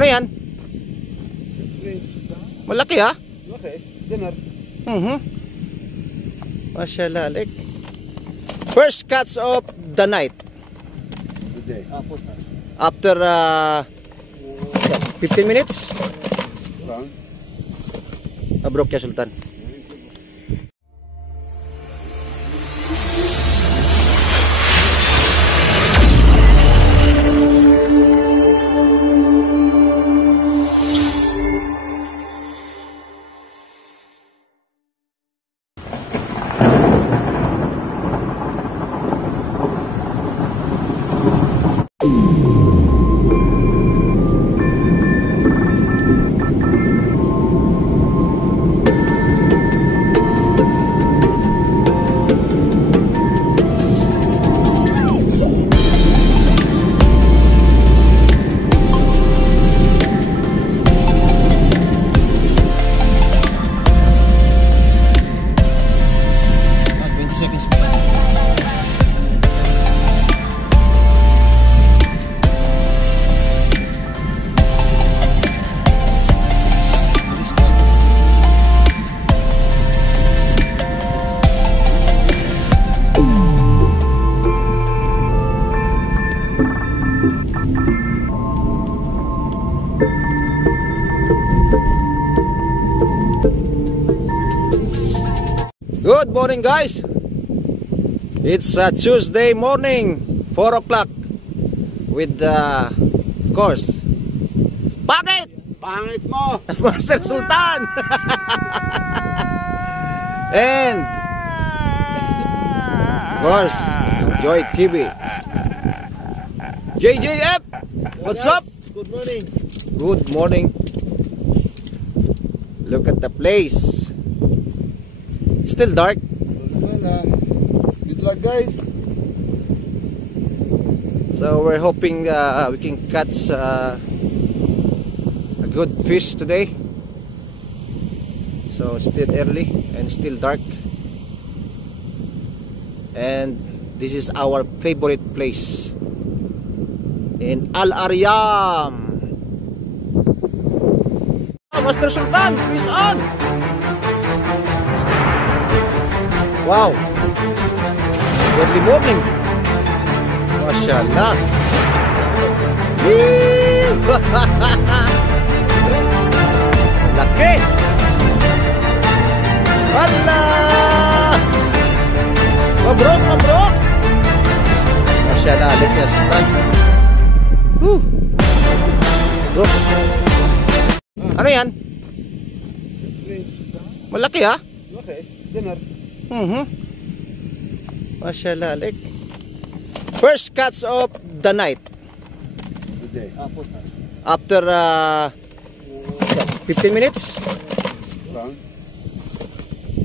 Ano yan? Malaki ha? Malaki. Dinner. Mashallah. Like, first catch of the night. Today. After 15 minutes. Abrok ya Sultan. Good morning guys. It's a Tuesday morning, 4 o'clock. With of course, bakit? Pangit mo! Master Sultan. And of course, Joy TV. JJF, what's up? Good morning. Good morning. Look at the place. Still dark. Good luck guys. So we're hoping we can catch a good fish today. So still early and still dark. And this is our favorite place in Al Aryam. Master Sultan, fish on! Wow! Early morning! Mashallah! Laki! Allah! Mabrok! Mabrok! Mashallah! Let's get started! Bro! Ano yan? Malaki ha? Malaki. Dinner. Mashallah. Like, first catch of the night. Today. After 15 minutes.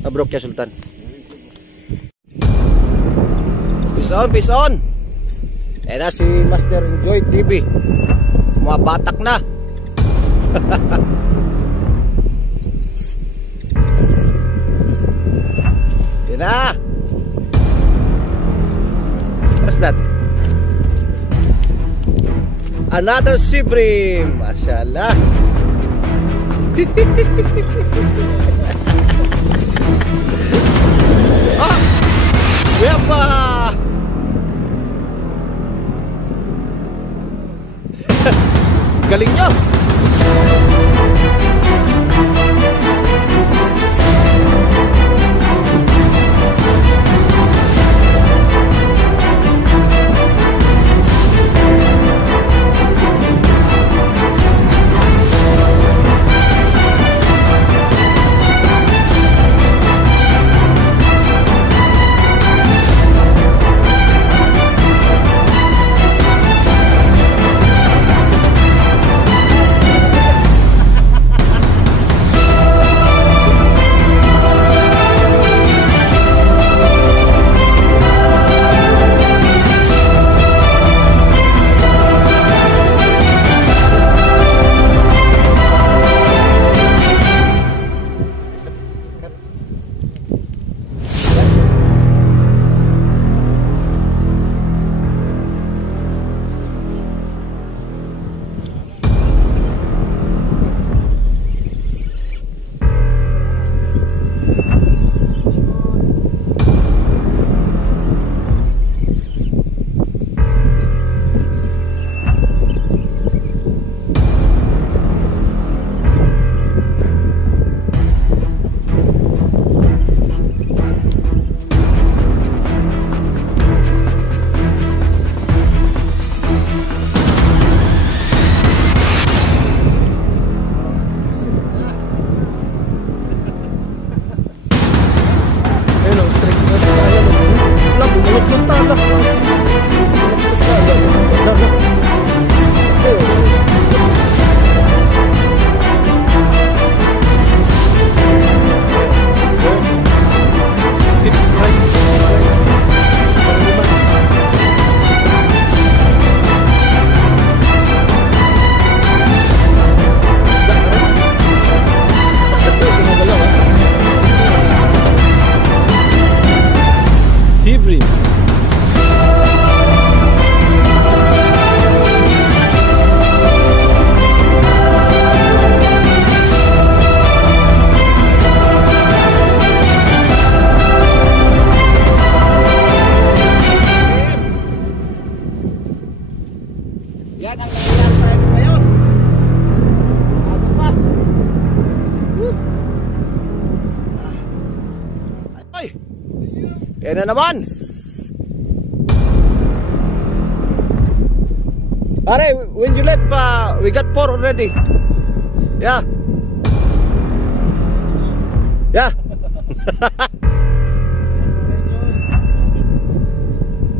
Abrok ya Sultan. Peace on, peace on. Eh na si Master Joy TV. Mabatak na. Yan na. What's that? Another sea bream. Mashallah. Ah, Wepa. Galing nyo. na naman. Pare, when you left, we got 4 already. Yeah. Yeah.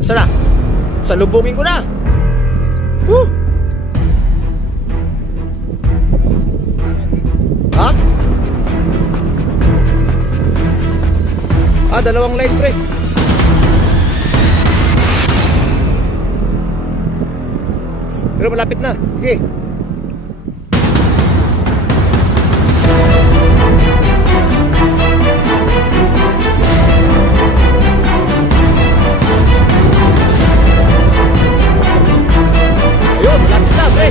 Saan na? Salubungin ko na. Woo! Ha? Dalawang line pre. Pero malapit na. Sige. Ayun, malapit na pre.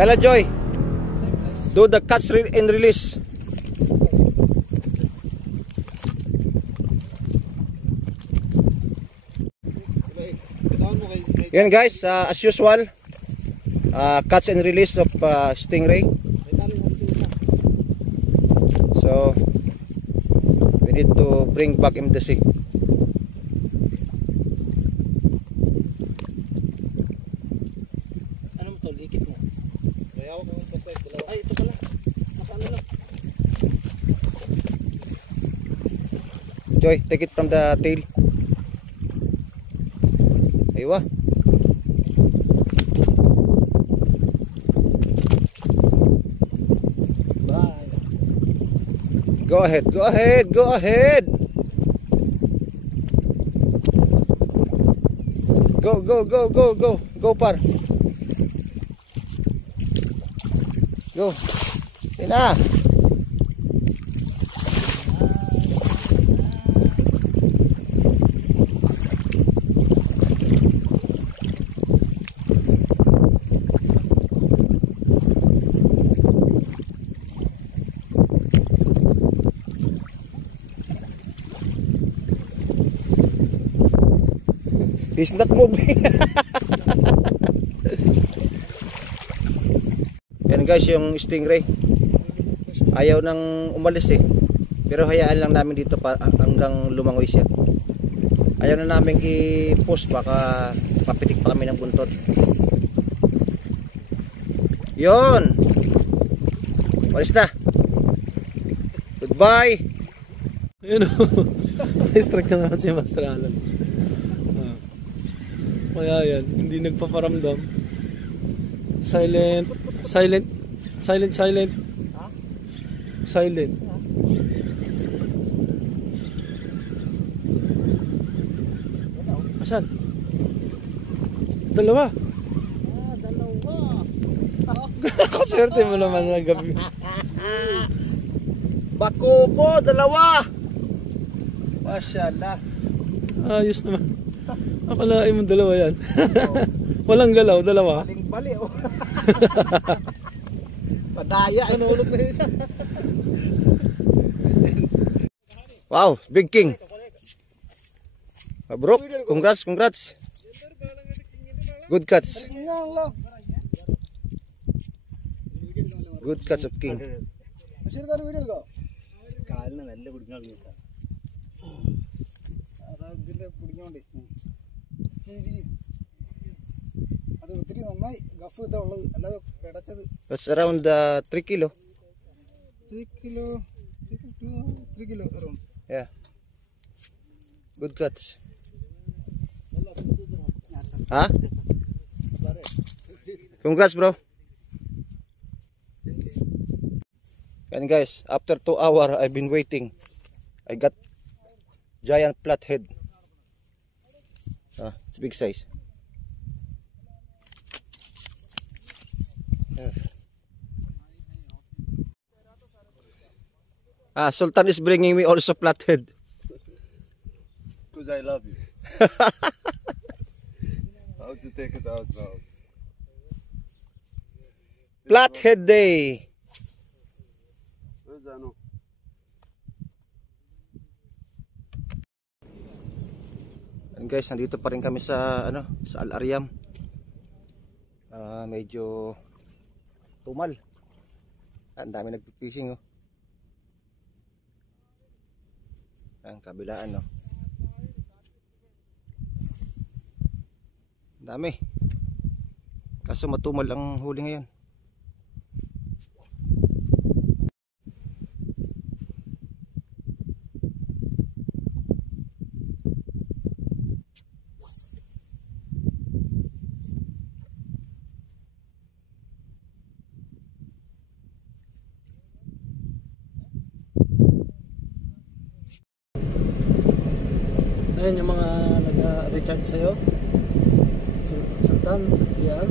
Yala Joy, do the catch and release. Yan guys, as usual, catch and release of stingray. So we need to bring back in the sea. Ay, ito pala. Nakaano lang. Joy, take it from the tail. Aywa. Bye. Go ahead, go ahead, go ahead. Go, go, go, go, go. Go par. Go. Yan na. He's not moving. Yan guys, yung stingray ayaw nang umalis eh, pero hayaan lang namin dito hanggang lumangoy siya. Ayaw na namin i-post, baka papitik pa kami ng buntot. Yon, walis na. Goodbye. Ayun o. Na-strike na naman si Master Alan. Kaya yan, hindi nagpaparamdam. Silent. Silent. Silent, silent. Silent. Asan? Dalawa. Dalawa. Kaswerte mo naman na gabi. Bako po, dalawa. Masyaallah. Ayos naman. Akalain mo dalawa yan. Walang galaw, dalawa. Bali oh. Padaya, inulog na isa. Wow, big king. Bro, congrats, congrats. Good catch. Good catch of king. That's around 3 kilo. 3 kilo, 3 kilo around. Yeah. Good catch. Huh? Congrats, bro. And guys, after 2 hours I've been waiting. I got giant flathead. It's big size. Sultan is bringing me also flathead. Because I love you. How to take it out now? Flathead day. Where's Ano? And guys, nandito pa rin kami sa sa Al-Aryam. Medyo tumal. Ang dami nagpi-fishing oh. Ang kabilaan no. Dami. Kaso matumal ang huli ngayon. Ayun yung mga nag-recharge sa'yo. Sultan, PR.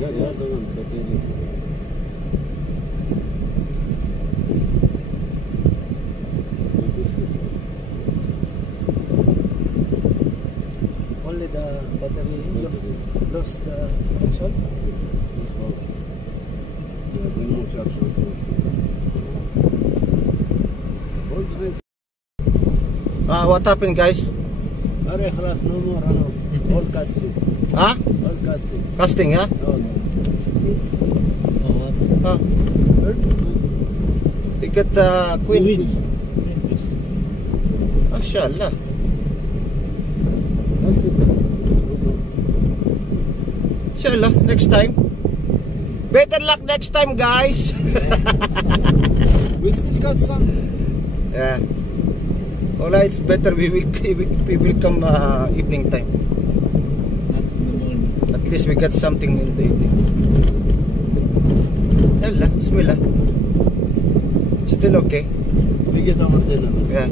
Yeah, they are the one that they need. They fixed it. Only the battery lost the connection. This one. Yeah, they don't charge it. What's the name? What happened guys? Are خلاص no more ano. All casting. Ha? All casting. Casting ya? No, no. See? Oh, Bird? They get queen. Mashallah. Casting. Inshallah, next time. Better luck next time guys. We still got some. Yeah. Alright, it's better we will come evening time. Not in the morning. At least we got something in the evening. Yalla, bismillah. Still okay. We get our dinner. Yeah.